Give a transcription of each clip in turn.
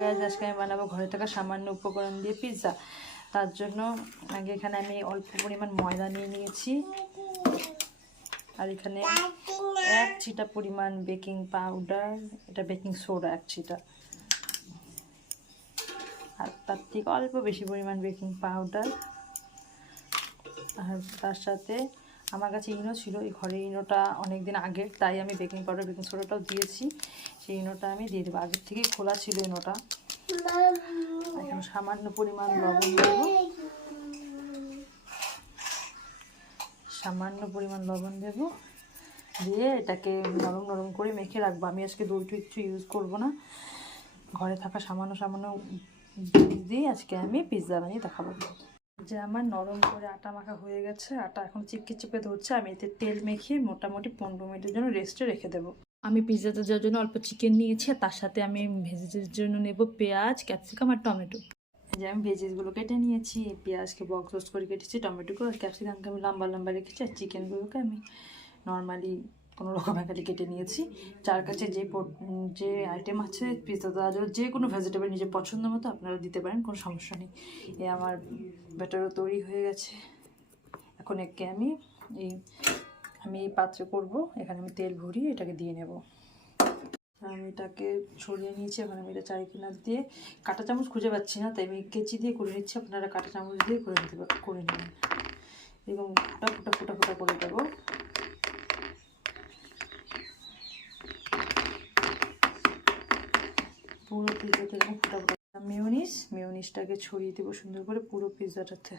আজকে আমি বানাবো ঘরে থাকা সামান্য উপকরণ দিয়ে পিৎজা। তার জন্য আগে এখানে আমি অল্প পরিমাণ ময়দা নিয়ে নিয়েছি, আর এখানে এক ছিটা পরিমাণ বেকিং পাউডার, এটা বেকিং সোডা এক ছিটা, আর তার থেকে অল্প বেশি পরিমাণ বেকিং পাউডার। আর তার সাথে আমার কাছে ইনো ছিল, এই ঘরে ইনোটা অনেক দিন আগের, তাই আমি বেকিং পাউডার বেকিং সোডাটাও দিয়েছি। সেই ইনোটা আমি দিয়ে দেবো, আগের থেকেই খোলা ছিল ইনোটা। এখন সামান্য পরিমাণ লবণ দেবো, সামান্য পরিমাণ লবণ দেবো, দিয়ে এটাকে নরম নরম করে মেখে রাখবো। আমি আজকে দই টই কিছু ইউজ করবো না, ঘরে থাকা সামান্য সামান্য দিয়ে আজকে আমি পিৎজা বানিয়ে দেখাবো। যে আমার নরম করে আটা মাখা হয়ে গেছে, আটা এখন চিপকে চিপকে ধরছে। আমি এতে তেল মেখে মোটামুটি 15 মিনিটের জন্য রেস্টে রেখে দেবো। আমি পিৎজাতে যাওয়ার জন্য অল্প চিকেন নিয়েছি, আর তার সাথে আমি ভেজিটের জন্য নেব পেঁয়াজ, ক্যাপসিকাম আর টমেটো। যে আমি ভেজিসগুলো কেটে নিয়েছি, পেঁয়াজকে বক্স বক্স করে কেটেছি, টমেটোকে আর ক্যাপসিকামকে আমি লম্বা লম্বা রেখেছি, আর চিকেনগুলোকে আমি নর্মালি কোনো রকম একালি কেটে নিয়েছি। যার কাছে যে আইটেম আছে পিৎজা দেওয়ার জন্য যে কোনো ভেজিটেবল নিজের পছন্দ মতো আপনারা দিতে পারেন, কোনো সমস্যা নেই। আমার ব্যাটারও তৈরি হয়ে গেছে। এখন একে আমি এই পাত্রে করব। এখানে আমি তেল ভরিয়ে এটাকে দিয়ে নেব। আমি এটাকে ছড়িয়ে নিয়েছি। এখন আমি এটা চারিকিনার দিয়ে, কাঁটা চামচ খুঁজে পাচ্ছি না, তাই আমি কেচি দিয়ে করে নিচ্ছি। আপনারা কাঁটা চামচ দিয়ে করে নেবেন। এরকম ফুটা ফুটা ফুটা ফুটা করে দেবো। পুরো পিৎজাতে এরকম ফুটা ফুটা। মেয়োনিজটাকে ছড়িয়ে দেবো সুন্দর করে পুরো পিৎজাটাতে।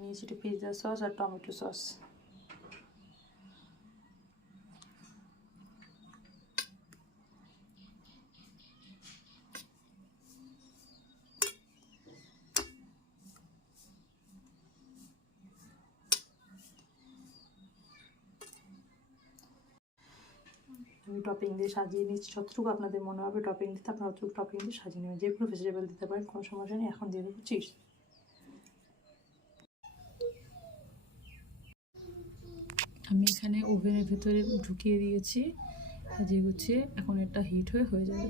নিয়েছি একটু পিৎজা সস আর টমেটো সস। আমি টপিং দিয়ে সাজিয়ে নিচ্ছি, যতটুকু আপনাদের মনে হবে টপিং দিতে আপনারা অতটুকু টপিং দিয়ে সাজিয়ে নেবেন। যে কোনো ভেজিটেবল দিতে পারেন, কোনো সমস্যা নেই। এখন দিয়ে দেবো চিজ। আমি এখানে ওভেনের ভেতরে ঢুকিয়ে দিয়েছি সাজিয়ে গুছিয়ে। এখন এটা হিট হয়ে যাবে।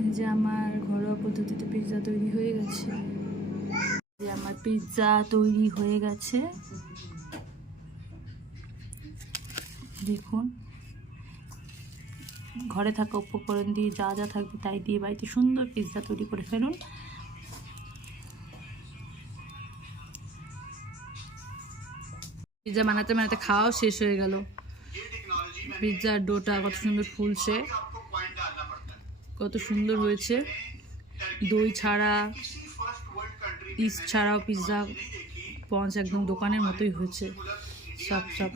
এই যে আমার ঘরোয়া পদ্ধতিতে পিৎজা তৈরি হয়ে গেছে। আমার পিৎজা তৈরি হয়ে গেছে, দেখুন। ঘরে থাকা উপকরণ দিয়ে যা যা থাকবে তাই দিয়ে বাড়িতে সুন্দর পিৎজা তৈরি করে ফেলুন। পিৎজা বানাতে বানাতে খাওয়াও শেষ হয়ে গেল। পিৎজার ডোটা কত সুন্দর ফুলছে, কত সুন্দর হয়েছে। দই ছাড়া, ইস্ট ছাড়াও পিৎজা স্পঞ্জ একদম দোকানের মতোই হয়েছে, সব।